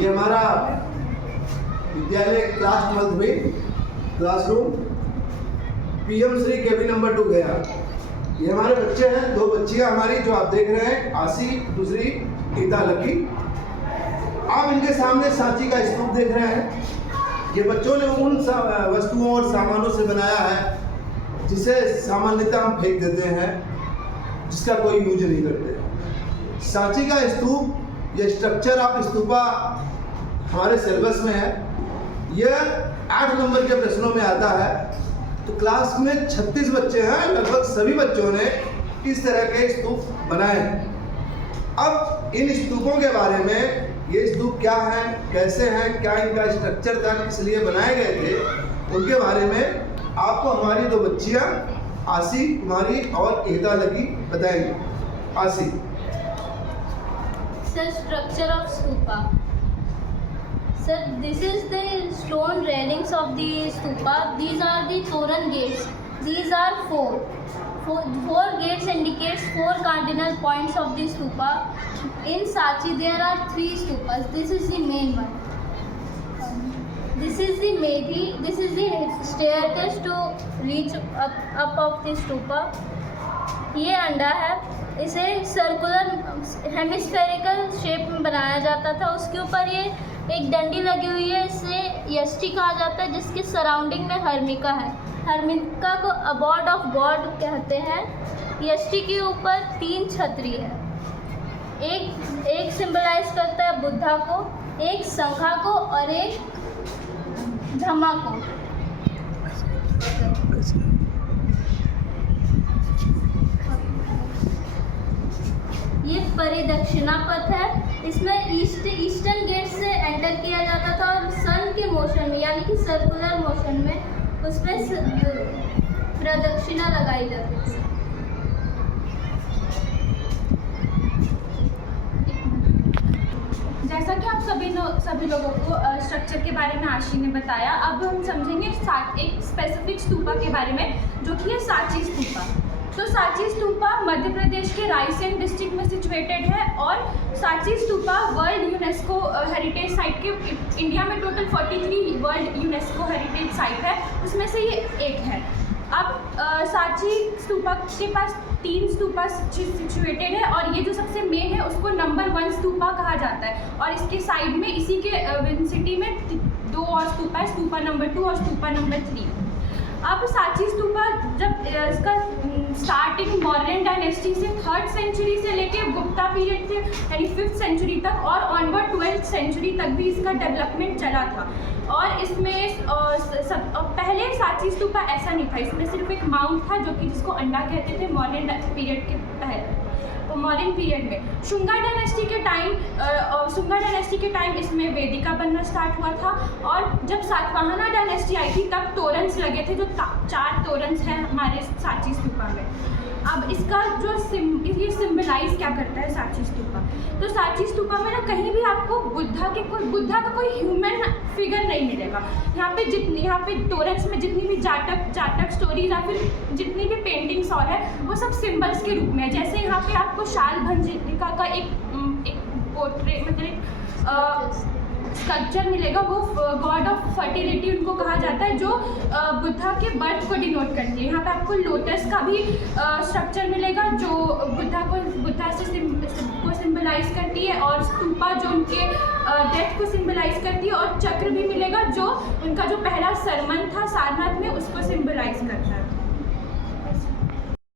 ये हमारा विद्यालय क्लास 12 में क्लासरूम पीएम श्री केबी नंबर 2 गया। ये हमारे बच्चे हैं, 2 बच्चियां हमारी जो आप देख रहे हैं, आसी, दूसरी ईदा लकी। आप इनके सामने सांची का स्तूप देख रहे हैं। ये बच्चों ने उन वस्तुओं और सामानों से बनाया है जिसे सामान्यतः हम फेंक देते हैं, जिसका कोई यूज नहीं करते। सांची का स्तूप, ये स्ट्रक्चर ऑफ स्तूपा हमारे सिलेबस में है। यह 8 नंबर के प्रश्नों में आता है। तो क्लास में 36 बच्चे हैं, लगभग सभी बच्चों ने इस तरह के स्तूप बनाए हैं। अब इन स्तूपों के बारे में, ये स्तूप क्या हैं, कैसे हैं, क्या इनका स्ट्रक्चर था, किस लिए बनाए गए थे, उनके बारे में आपको हमारी 2 बच्चियां आसी कुमारी और ईदा लकी बताएंगी। आसी। Sir, structure of stupa. Sir, this is the stone railings of the stupa. These are the Toran gates. These are four gates indicates 4 cardinal points of the stupa. In Sanchi there are 3 stupas. This is the main one. This is the maybe. This is the staircase to reach up of the stupa. ये अंडा है, इसे circular hemispherical shape में बनाया जाता था। उसके ऊपर ये एक डंडी लगी हुई है, इसे यष्टि कहा जाता है, जिसके सराउंडिंग में हर्मिका है। हर्मिका को अबॉर्ड ऑफ गॉड कहते हैं। यष्टि के ऊपर 3 छतरी है। एक सिंबलाइज करता है बुद्धा को, एक संघा को और एक धम्मा को। ये परिदक्षिणा पथ है। इसमें ईस्टर्न गेट से एंटर किया जाता था और सन के मोशन में, यानी कि सर्कुलर मोशन में, उसमें प्रदक्षिणा लगाई जाती थी। जैसा कि आप सभी लोगों को स्ट्रक्चर के बारे में आशी ने बताया, अब हम समझेंगे एक स्पेसिफिक स्तूपा के बारे में, जो कि है सांची स्तूपा। तो सांची स्तूपा मध्य प्रदेश के रायसेन डिस्ट्रिक्ट में सिचुएटेड है और Sanchi stupa world UNESCO heritage site के, इंडिया में total 43 world UNESCO heritage site है, उसमें से ये एक है। अब सांची स्तूपा के पास 3 स्तूपा सिचुएटेड है और ये जो सबसे मेन है उसको नंबर 1 स्तूपा कहा जाता है। और इसके साइड में, इसी के विंसिटी में 2 और स्तूपा है, स्तूपा नंबर 2 और स्तूपा नंबर 3। अब सांची स्तूपा जब इसका स्टार्टिंग मौर्यन डायनेस्टी से 3rd सेंचुरी से लेके गुप्ता पीरियड से यानी 5th सेंचुरी तक और ऑनवर्ड 12th सेंचुरी तक भी इसका डेवलपमेंट चला था। और इसमें पहले सांची स्तूपा ऐसा नहीं था, इसमें सिर्फ एक माउंट था जो कि जिसको अंडा कहते थे मौर्यन पीरियड के पहले। तो मौर्यन पीरियड में शुंगा डायनेस्टी के टाइम इसमें वेदिका बनना स्टार्ट हुआ था। और जब सातवाहना डायनेस्टी आई थी तब तोरन्स लगे थे, जो 4 तोरन्स हैं हमारे सांची स्तूपा में। अब इसका जो ये सिम्बलाइज क्या करता है सांची स्तूपा, तो सांची स्तूपा में ना कहीं भी आपको बुद्धा का कोई ह्यूमन फिगर नहीं मिलेगा। यहाँ पे तोरन्स में जितनी भी जाटक स्टोरीज या फिर जितनी भी पेंटिंग्स और है वो सब सिम्बल्स के रूप में है। जैसे यहाँ पे आपको शाल भंजिका का एक पोर्ट्रेट, मतलब एक स्कल्पचर मिलेगा, वो गॉड ऑफ फर्टिलिटी उनको कहा जाता है, जो बुद्धा के बर्थ को डिनोट करती है। यहाँ पे आपको लोटस का भी स्ट्रक्चर मिलेगा जो बुद्धा से सिंबलाइज करती है, और स्तूपा जो उनके डेथ को सिंबलाइज करती है, और चक्र भी मिलेगा जो उनका जो पहला सरमन था सारनाथ में, उसको सिंबलाइज करता है।